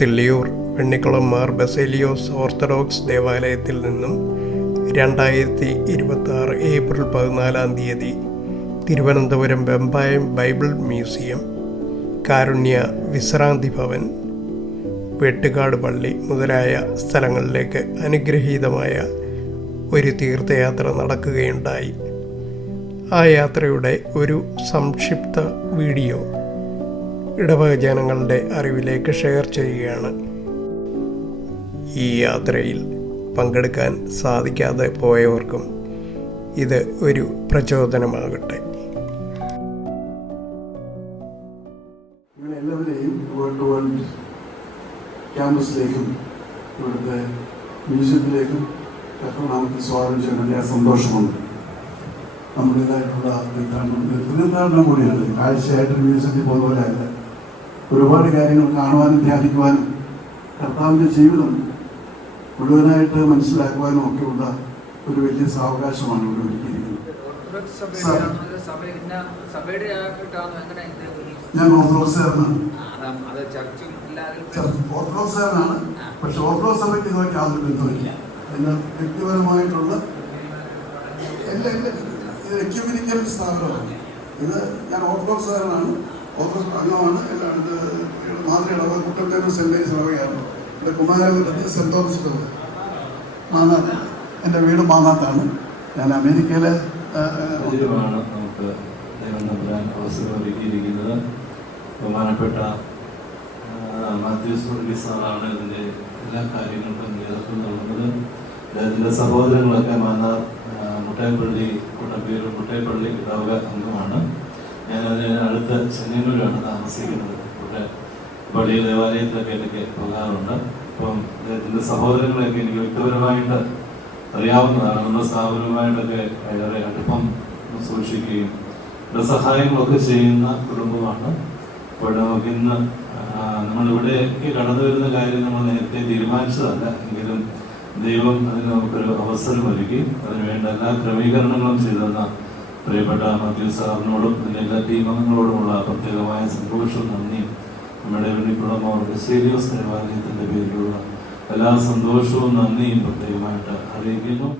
തിള്ളിയൂർ Vennikulam Mar Baselios orthodox ദേവാലയത്തിൽ നിന്നും 2026 April 14 Thiruvananthapuram Vembayam Bible museum, Karunya Vishranthi Bhavan, Vettukad പള്ളി മുതലായ സ്ഥലങ്ങളിലേക്ക് അനുഗ്രഹീതമായ ഒരു തീർത്ഥയാത്ര നടക്കുകയുണ്ടായി. ആ യാത്രയുടെ ഒരു സംക്ഷിപ്ത വീഡിയോ ഇടവക ജനങ്ങളുടെ അറിവിലേക്ക് ഷെയർ ചെയ്യുകയാണ്. ഈ യാത്രയിൽ പങ്കെടുക്കാൻ സാധിക്കാതെ പോയവർക്കും ഇത് ഒരു പ്രചോദനമാകട്ടെ. എല്ലാവരെയും വേൾഡ് വേൾഡ് ക്യാമ്പസിലേക്കും ഇവിടുത്തെ മ്യൂസിയത്തിലേക്കും കർത്താവിനാമത്തിൽ സ്വാഗതം ചെയ്യാൻ വലിയ സന്തോഷമുണ്ട്. നമ്മുടേതായിട്ടുള്ള തീർത്ഥാടനം കൂടിയാണ്. കാഴ്ചയായിട്ട് മ്യൂസിയത്തിൽ പോകുന്ന പോലെ അല്ല. ഒരുപാട് കാര്യങ്ങൾ കാണുവാനും ധ്യാനിക്കുവാനും കർത്താവിൻ്റെ ജീവിതം മുഴുവനായിട്ട് മനസ്സിലാക്കുവാനും ഒക്കെയുള്ള ഒരു വലിയ സാവകാശമാണ് ഇവിടെ ഒരുക്കിയിരിക്കുന്നത്. ഞാൻ ഓർത്തഡോക്സുകാരനാണ്. ഓർത്തഡോക്സുകാരനാണ്. പക്ഷെ ഓർത്തഡോക്സ് സഭയ്ക്ക് ഇതുമായിട്ട് യാതൊരു ബന്ധമില്ല. എന്നാൽ വ്യക്തിപരമായിട്ടുള്ള ഇത് എക്യുമെനിക്കൽ സ്ഥാപനമാണ്. ഇത് ഞാൻ ഓർത്തഡോക്സുകാരനാണ്, ഓർത്തഡോക്സ് അംഗമാണ്. എല്ലാം ഇത് മാതൃയിടവ കുട്ടക്കാരൻ സെൻറ് മേരീസ് ഇടവകയാണ്. ഇവിടെ കുമാരപുരത്ത് സെൻറ് തോമസ് ഇടവക മാന്നാത്ത്. എൻ്റെ വീട് മാന്നാത്താണ്. ഞാൻ അമേരിക്കയിലെ നമുക്ക് അവസരം ഒരുക്കിയിരിക്കുന്നത്. ബഹുമാനപ്പെട്ട മാത്യൂസ് വർഗീസ് സാറാണ് ഇതിൻ്റെ എല്ലാ കാര്യങ്ങൾക്കും നേതൃത്വം നൽകുന്നത്. അദ്ദേഹത്തിൻ്റെ സഹോദരങ്ങളൊക്കെ മാന്നാർ മുട്ടയപ്പള്ളി മുട്ടയപ്പള്ളി ഇടവക അംഗമാണ്. ഞാനതിന് അടുത്ത ചെന്നൈയിലാണ് താമസിക്കുന്നത്. പള്ളി ദേവാലയത്തിലൊക്കെ എനിക്ക് പോകാറുണ്ട്. അപ്പം അദ്ദേഹത്തിൻ്റെ സഹോദരങ്ങളെയൊക്കെ എനിക്ക് വ്യക്തിപരമായിട്ട് അറിയാവുന്നതാണ്. നമ്മുടെ സ്ഥാപനവുമായിട്ടൊക്കെ വളരെ അടുപ്പം സൂക്ഷിക്കുകയും സഹായങ്ങളൊക്കെ ചെയ്യുന്ന കുടുംബമാണ്. അപ്പോൾ നമുക്ക് ഇന്ന് നമ്മളിവിടേക്ക് കടന്നു വരുന്ന കാര്യം നമ്മൾ നേരത്തെ തീരുമാനിച്ചതല്ല. എങ്കിലും ദൈവം അതിന് നമുക്കൊരു അവസരം ഒരുക്കി. അതിനുവേണ്ട എല്ലാ ക്രമീകരണങ്ങളും ചെയ്തെന്ന പ്രിയപ്പെട്ട മാത്യു സാറിനോടും അതിൻ്റെ എല്ലാ ടീം അംഗങ്ങളോടുമുള്ള പ്രത്യേകമായ സന്തോഷവും നന്ദിയും നമ്മുടെ വെണ്ണിക്കുളം മാർ ബസേലിയോസ് ദേവാലയത്തിൻ്റെ പേരിലുള്ള എല്ലാ സന്തോഷവും നന്ദിയും പ്രത്യേകമായിട്ട് അറിയിക്കുന്നു.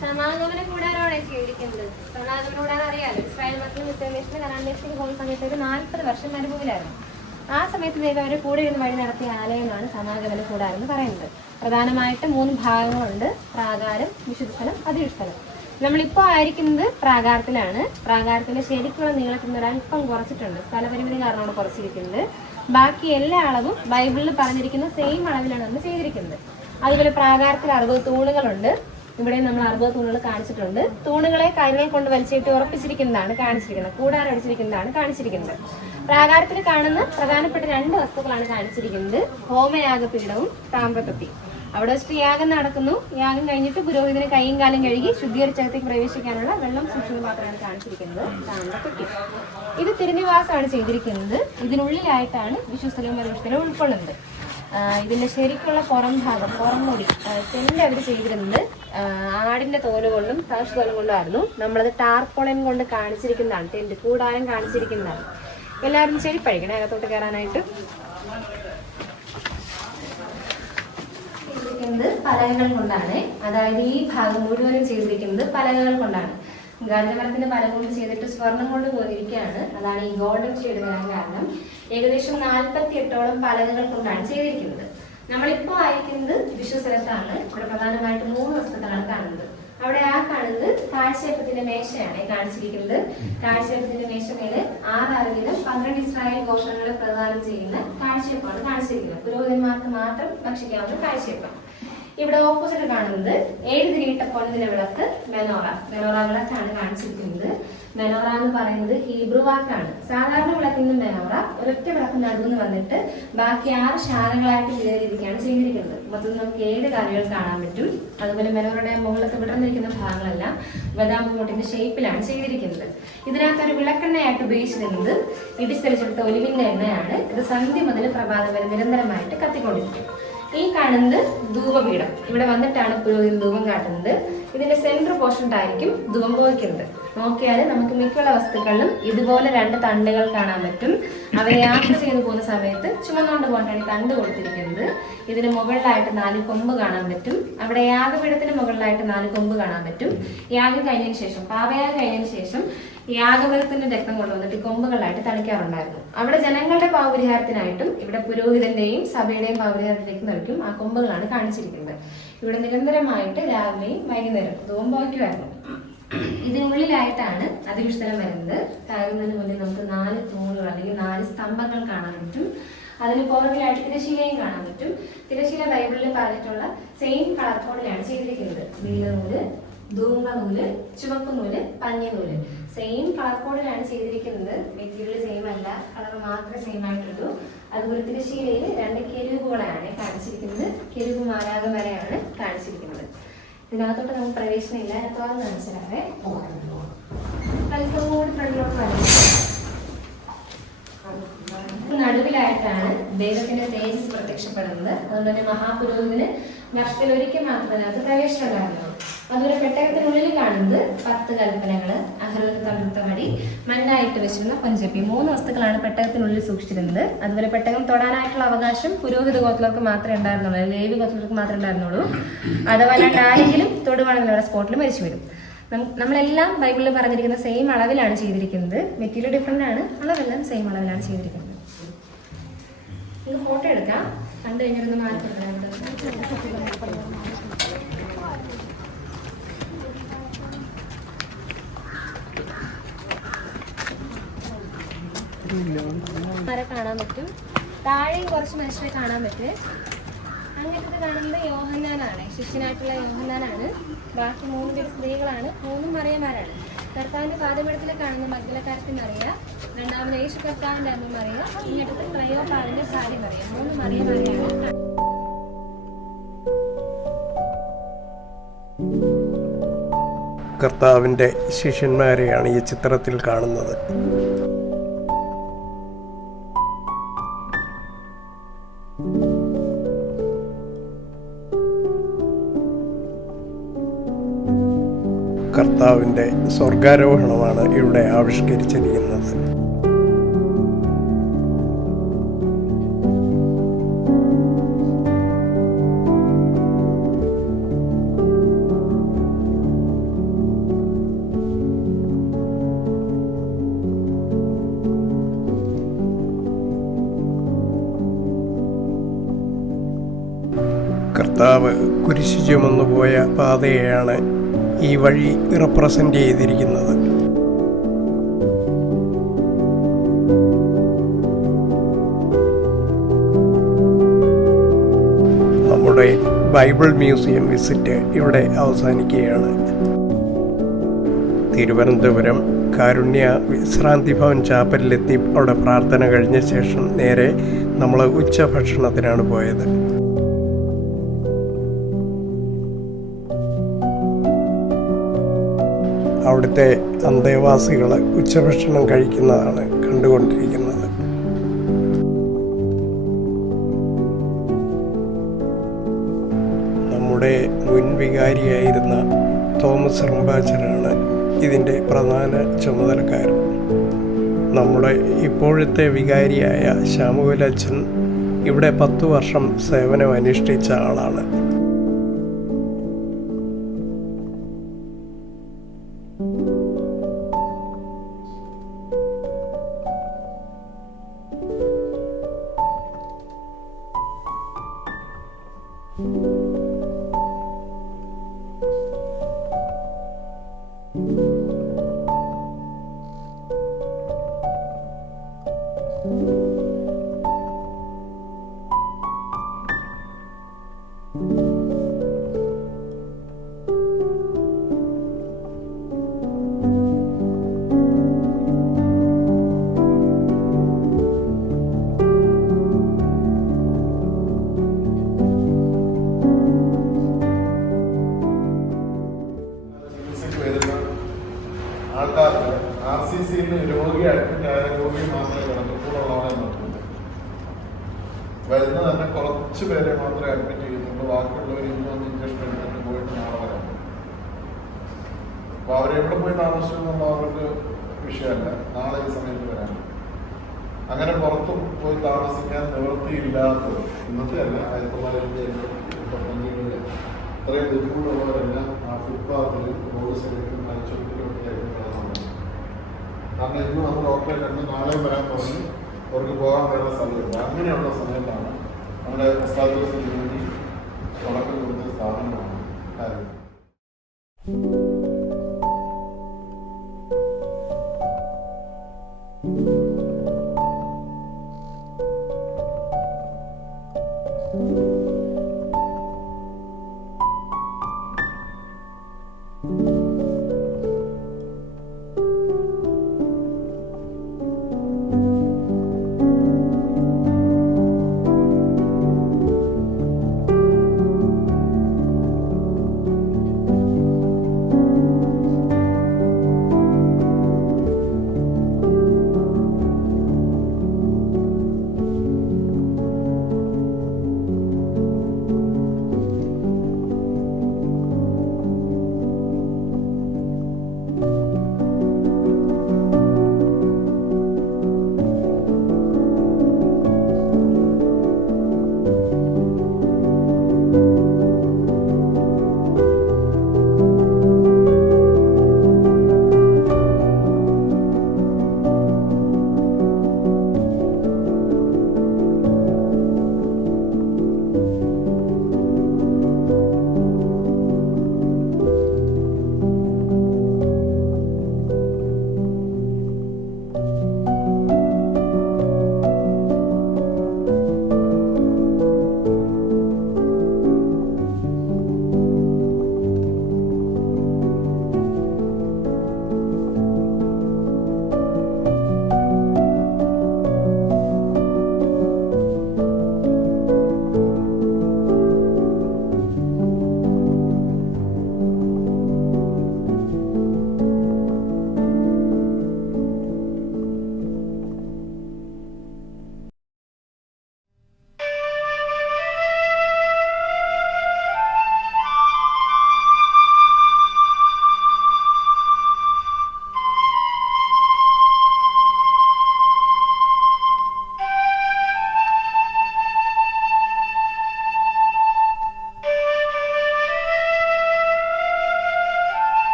സമാഗമന കൂടാരമാണ് സ്വീകരിക്കുന്നത്. സമാഗമന കൂടാരം അറിയാലോ, ഇസ്രായേൽ മക്കളും മിസ്രൈമിലേക്ക് കനാന്വേഷണത്തിന് പോകുന്ന സമയത്ത് ഒരു 40 വർഷം മരുഭൂമിയിലായിരുന്നു. ആ സമയത്ത് ദൈവം അവരെ കൂടെ ഇരുന്ന് വഴി നടത്തിയ ആലയമാണ് സമാഗമന കൂടാരം എന്ന് പറയുന്നത്. പ്രധാനമായിട്ട് 3 ഭാഗങ്ങളുണ്ട്: പ്രാകാരം, വിശുദ്ധസ്ഥലം, അതിവിശുദ്ധസ്ഥലം. നമ്മളിപ്പോൾ ആയിരിക്കുന്നത് പ്രാകാരത്തിലാണ്. പ്രാകാരത്തിന്റെ ശരിക്കുള്ള നീളത്തിൽ നിന്ന് ഒരല്പം കുറച്ചിട്ടുണ്ട്, സ്ഥലപരിമിതി കാരണമാണ് കുറച്ചിരിക്കുന്നത്. ബാക്കി എല്ലാ അളവും ബൈബിളിൽ പറഞ്ഞിരിക്കുന്ന സെയിം അളവിലാണ് നമ്മൾ ചെയ്തിരിക്കുന്നത്. അതുപോലെ പ്രാകാരത്തിൽ 60 തൂണുകളുണ്ട്. ഇവിടെ നമ്മൾ 60 തൂണുകൾ കാണിച്ചിട്ടുണ്ട്. തൂണുകളെ കൈകൾ കൊണ്ട് വലിച്ചിട്ട് ഉറപ്പിച്ചിരിക്കുന്നതാണ് കാണിച്ചിരിക്കുന്നത്, കൂടാരം അടിച്ചിരിക്കുന്നതാണ് കാണിച്ചിരിക്കുന്നത്. പ്രാകാരത്തിൽ കാണുന്ന പ്രധാനപ്പെട്ട 2 വസ്തുക്കളാണ് കാണിച്ചിരിക്കുന്നത്: ഹോമയാഗപീഠവും താമ്രത്തൊട്ടി. അവിടെ വെച്ചിട്ട് യാഗം നടക്കുന്നു. യാഗം കഴിഞ്ഞിട്ട് പുരോഹിതന് കൈയും കാലും കഴുകി ശുദ്ധീകരിച്ചകത്തേക്ക് പ്രവേശിക്കാനുള്ള വെള്ളം സൂക്ഷിക്കുന്ന പാത്രമാണ് കാണിച്ചിരിക്കുന്നത്, താമ്രത്തൊട്ടി. ഇത് തിരുനിവാസമാണ് ചെയ്തിരിക്കുന്നത്. ഇതിനുള്ളിലായിട്ടാണ് വിശുദ്ധസ്ഥലവും പരിശുദ്ധസ്ഥലവും ഉൾക്കൊള്ളുന്നത്. ഇതിന്റെ ശരിക്കുള്ള പുറം ഭാഗം, പുറംമുടി ടെന്റ് അവർ ചെയ്തിരുന്നത് ആടിന്റെ തോല് കൊണ്ടും കാശുതോലും കൊണ്ടുമായിരുന്നു. നമ്മളത് ടാർപോളിൻ കൊണ്ട് കാണിച്ചിരിക്കുന്നതാണ്. ടെന്റ് കൂടാരം കാണിച്ചിരിക്കുന്നതാണ്. എല്ലാവരും ചെരിപ്പഴിക്കണേ അകത്തോട്ട് കയറാനായിട്ട്. പലകകൾ കൊണ്ടാണ്, അതായത് ഈ ഭാഗം മുഴുവനും ചെയ്തിരിക്കുന്നത് പലകകൾ കൊണ്ടാണ്. ഗാന്ധമരത്തിന്റെ പല കൊണ്ട് ചെയ്തിട്ട് സ്വർണം കൊണ്ട് പോയിരിക്കുകയാണ്. അതാണ് ഈ ഗോൾഡൻ ഷെയ്ഡ് വരാൻ കാരണം. ഏകദേശം 48ഓളം പലകകൾ കൊണ്ടാണ് ചെയ്തിരിക്കുന്നത്. നമ്മളിപ്പോ ആയിരിക്കുന്നത് വിശ്വസ്ഥലത്താണ്. ഇവിടെ പ്രധാനമായിട്ട് 3 വസ്തുക്കളാണ് കാണുന്നത്. അവിടെ ആ കാണുന്നത് കാഴ്ചയപ്പത്തിന്റെ മേശയാണ് കാണിച്ചിരിക്കുന്നത്. കാഴ്ചയപ്പത്തിന്റെ മേശമേല് 6 വീതം 12 ഇസ്രായേൽ ഗോത്രങ്ങളെ പ്രദാനം ചെയ്യുന്ന കാഴ്ചയപ്പാണ് കാണിച്ചിരിക്കുന്നത്. പുരോഹിതന്മാർക്ക് മാത്രം ഭക്ഷിക്കാവുന്ന കാഴ്ചയപ്പം. ഇവിടെ ഓപ്പോസിറ്റ് കാണുന്നത് 7 തിരിയിട്ട പൊന്നിലെ വിളക്ക്, മെനോറ. മെനോറ വിളക്കാണ് കാണിച്ചിരിക്കുന്നത്. മെനോറ എന്ന് പറയുന്നത് ഹീബ്രു വാക്കാണ്. സാധാരണ വിളക്കിൽ നിന്ന് മെനോറ ഒരൊറ്റ വിളക്ക് നടുവെന്ന് വന്നിട്ട് ബാക്കി 6 ശാഖകളായിട്ട് വിലയിരിക്കുകയാണ് ചെയ്തിരിക്കുന്നത്. മൊത്തത്തിൽ നമുക്ക് 7 കറികൾ കാണാൻ പറ്റും. അതുപോലെ മെനോറയുടെ മുകളിലൊക്കെ വിടർന്നിരിക്കുന്ന ഭാഗങ്ങളെല്ലാം ബദാം കൂട്ടിന്റെ ഷേപ്പിലാണ് ചെയ്തിരിക്കുന്നത്. ഇതിനകത്ത് ഒരു വിളക്കെണ്ണയായിട്ട് ഉപയോഗിച്ചിരുന്നത് ഇടിച്ചെടുത്ത ഒലിവിന്റെ എണ്ണയാണ്. ഇത് സന്ധ്യ മുതൽ പ്രഭാതം വരെ നിരന്തരമായിട്ട് കത്തിക്കൊണ്ടിരിക്കും. ഈ കാണുന്നത് ധൂപപീഠം. ഇവിടെ വന്നിട്ടാണ് പുരോഹിതൻ ധൂപം കാട്ടുന്നത്. ഇതിന്റെ സെൻട്രൽ പോർഷനിലായിരിക്കും ധൂപം പോയിക്കുന്നത്. നോക്കിയാൽ നമുക്ക് മിക്കുള്ള വസ്തുക്കളിലും ഇതുപോലെ 2 തണ്ടുകൾ കാണാൻ പറ്റും. അവയെ യാത്ര ചെയ്തു പോകുന്ന സമയത്ത് ചുമന്നുകൊണ്ട് പോകാനാണ് തണ്ട് കൊടുത്തിരിക്കുന്നത്. ഇതിന് മുകളിലായിട്ട് 4 കൊമ്പ് കാണാൻ പറ്റും. അവിടെ യാഗപീഠത്തിന് മുകളിലായിട്ട് 4 കൊമ്പ് കാണാൻ പറ്റും. യാഗം കഴിഞ്ഞതിന് ശേഷം, പാപയാഗം കഴിഞ്ഞതിന് ശേഷം യാഗമൃഗത്തിന്റെ രക്തം കൊണ്ടുവന്നിട്ട് ഈ കൊമ്പുകളായിട്ട് തളിക്കാറുണ്ടായിരുന്നു. അവിടെ ജനങ്ങളുടെ പാവപരിഹാരത്തിനായിട്ടും ഇവിടെ പുരോഹിതന്റെയും സഭയുടെയും പാവപരിഹാരത്തിലേക്ക് നൽകും ആ കൊമ്പുകളാണ് കാണിച്ചിരിക്കുന്നത്. ഇവിടെ നിരന്തരമായിട്ട് രാവിലെയും വൈകുന്നേരം ധൂപം വയ്ക്കുമായിരുന്നു. ഇതിനുള്ളിലായിട്ടാണ് അതിവിഷ്തരം വരുന്നത്. കയറുന്നതിന് മുന്നിൽ നമുക്ക് 4 തൂണുകൾ അല്ലെങ്കിൽ 4 സ്തംഭങ്ങൾ കാണാൻ പറ്റും. അതിന് പുറകിലായിട്ട് തിരശീലയും കാണാൻ പറ്റും. തിരശീല ബൈബിളിൽ പറഞ്ഞിട്ടുള്ള സെയിം കളർ കോഡിലാണ് ചെയ്തിരിക്കുന്നത്. നീല നൂല്, ധൂമ നൂല്, ചുവപ്പ് നൂല്, പഞ്ഞ നൂല്, സെയിം കളർ കോഡിലാണ് ചെയ്തിരിക്കുന്നത്. മെറ്റീരിയൽ സെയിം അല്ല, കളർ മാത്രമേ സെയിം ആയിട്ടുള്ളൂ. അതുപോലെ തിരശീലയിൽ 2 കെരൂബുകളാണ് കാണിച്ചിരിക്കുന്നത്. കെരൂബ് മാലാഖം വരെയാണ് കാണിച്ചിരിക്കുന്നത്. ഇതിനകത്തോട്ട് നമുക്ക് പ്രവേശനം ഇല്ല. തുറന്ന് കാണിച്ചാലേ അല്പം കൂടി ഫ്രണ്ടിലോട്ട് വരാം. നടുവിലായിട്ടാണ് ദൈവത്തിന്റെ തേജസ് പ്രത്യക്ഷപ്പെടുന്നത്. അതുകൊണ്ട് തന്നെ മഹാപുരോഹിതന് വർഷത്തിലൊരിക്കൽ മാത്രമേ അത് പ്രവേശനം ഉണ്ടാകുന്നുള്ളൂ. അതുപോലെ പെട്ടകത്തിനുള്ളിൽ കാണുന്നത് 10 കൽപ്പനകള്, അഹരോന് തടുത്ത വടി, മണ്ണായിട്ട് വെച്ചിരുന്ന പഞ്ചപ്പി, 3 വസ്തുക്കളാണ് പെട്ടകത്തിനുള്ളിൽ സൂക്ഷിച്ചിരുന്നത്. അതുപോലെ പെട്ടകം തൊടാനായിട്ടുള്ള അവകാശം പുരോഹിത ഗോത്രർക്ക് മാത്രമേ ഉണ്ടായിരുന്നുള്ളൂ, ലേവി ഗോത്രർക്ക് മാത്രമേ ഉണ്ടായിരുന്നുള്ളൂ. അഥവാ ആരെങ്കിലും തൊടുവാണെങ്കിൽ അവിടെ സ്പോട്ടിൽ മരിച്ചു വരും. നമ്മളെല്ലാം ബൈബിളിൽ പറഞ്ഞിരിക്കുന്ന സെയിം അളവിലാണ് ചെയ്തിരിക്കുന്നത്. മെറ്റീരിയൽ ഡിഫറെന്റ് ആണ്, അളവെല്ലാം സെയിം അളവിലാണ് ചെയ്തിരിക്കുന്നത്. ഇത് ഫോട്ടോ എടുക്കാം. കണ്ടു കഴിഞ്ഞിരുന്ന് മാറിക്കൊടുക്കാം. കാണാൻ പറ്റും. താഴെയും കുറച്ച് മനുഷ്യരെ കാണാൻ പറ്റും. അങ്ങനത്തെ കാണുന്നത് യോഹന്നാനാണ്, ശിഷ്യനായിട്ടുള്ള യോഹന്നാനാണ്. ബാക്കി 3 പേര് സ്ത്രീകളാണ്, 3 മറിയമാരാണ്. കർത്താവിന്റെ പാദപീഠത്തിൽ കാണുന്ന മഗ്ദലക്കാരത്തി മറിയ, രണ്ടാമത് യേശു കർത്താവിന്റെ അമ്മ മറിയ, ഇങ്ങനത്തെ ക്ലയോപാവിന്റെ ഭാര്യ മറിയ, 3 മറിയമാരെയാണ്. കർത്താവിൻ്റെ ശിഷ്യന്മാരെയാണ് ഈ ചിത്രത്തിൽ കാണുന്നത്. കർത്താവിൻ്റെ സ്വർഗാരോഹണമാണ് ഇവിടെ ആവിഷ്കരിച്ചിരിക്കുന്നത്. കർത്താവ് കുരിശു ചുമന്നുപോയ പാതയെയാണ് ഈ വഴി റെപ്രസെൻ്റ് ചെയ്തിരിക്കുന്നത്. നമ്മുടെ ബൈബിൾ മ്യൂസിയം വിസിറ്റ് ഇവിടെ അവസാനിക്കുകയാണ്. തിരുവനന്തപുരം കാരുണ്യ വിശ്രാന്തി ഭവൻ ചാപ്പലിലെത്തി അവിടെ പ്രാർത്ഥന കഴിഞ്ഞ ശേഷം നേരെ നമ്മൾ ഉച്ചഭക്ഷണത്തിനാണ് പോയത്. അവിടുത്തെ അന്തേവാസികൾ ഉച്ചഭക്ഷണം കഴിക്കുന്നതാണ് കണ്ടുകൊണ്ടിരിക്കുന്നത്. നമ്മുടെ മുൻ വികാരിയായിരുന്ന തോമസ് റമ്പാച്ചനാണ് ഇതിൻ്റെ പ്രധാന ചുമതലക്കാരൻ. നമ്മുടെ ഇപ്പോഴത്തെ വികാരിയായ ശാമുവലച്ചൻ ഇവിടെ 10 വർഷം സേവനം അനുഷ്ഠിച്ച ആളാണ്. ആൾക്കാർക്ക് RCCയിൽ രോഗിയായിട്ട് രോഗി മാത്രമേ കിടന്നു, കൂടെ ഉള്ളവരെ നോക്കുള്ളൂ. വരുന്ന തന്നെ കുറച്ച് പേരെ മാത്രമേ അഡ്മിറ്റ് ചെയ്യുന്നുള്ളൂ. ബാക്കിയുള്ളവർ ഇന്നൊന്ന് ഇഞ്ചക്ഷൻ എടുത്തിട്ട് പോയിട്ട് നാളെ വരാം. അപ്പോൾ അവരെവിടെ പോയി താമസിക്കുന്നുള്ള അവർക്ക് വിഷയമല്ല, നാളെ ഈ സമയത്ത് വരാൻ. അങ്ങനെ പുറത്തും പോയി താമസിക്കാൻ നിവൃത്തിയില്ലാത്തത് ഇന്നത്തെ അല്ല, 1955 ഇത്രയും ബുദ്ധിമുട്ടുള്ളവരെല്ലാം ആ ഫുട്പാത്തിൽ റോഡ് സൈഡിലും മരിച്ചൊക്കെ. കാരണം ഇന്ന് നമ്മൾ ഡോക്ടറെ കണ്ട് നാളെ വരാൻ പറഞ്ഞ് അവർക്ക് പോകാൻ വേണ്ട സ്ഥലമില്ല. അങ്ങനെയുള്ള സമയത്താണ് നമ്മുടെ തുടക്കം കൊടുത്ത സ്ഥാപനമാണ് കാര്യം.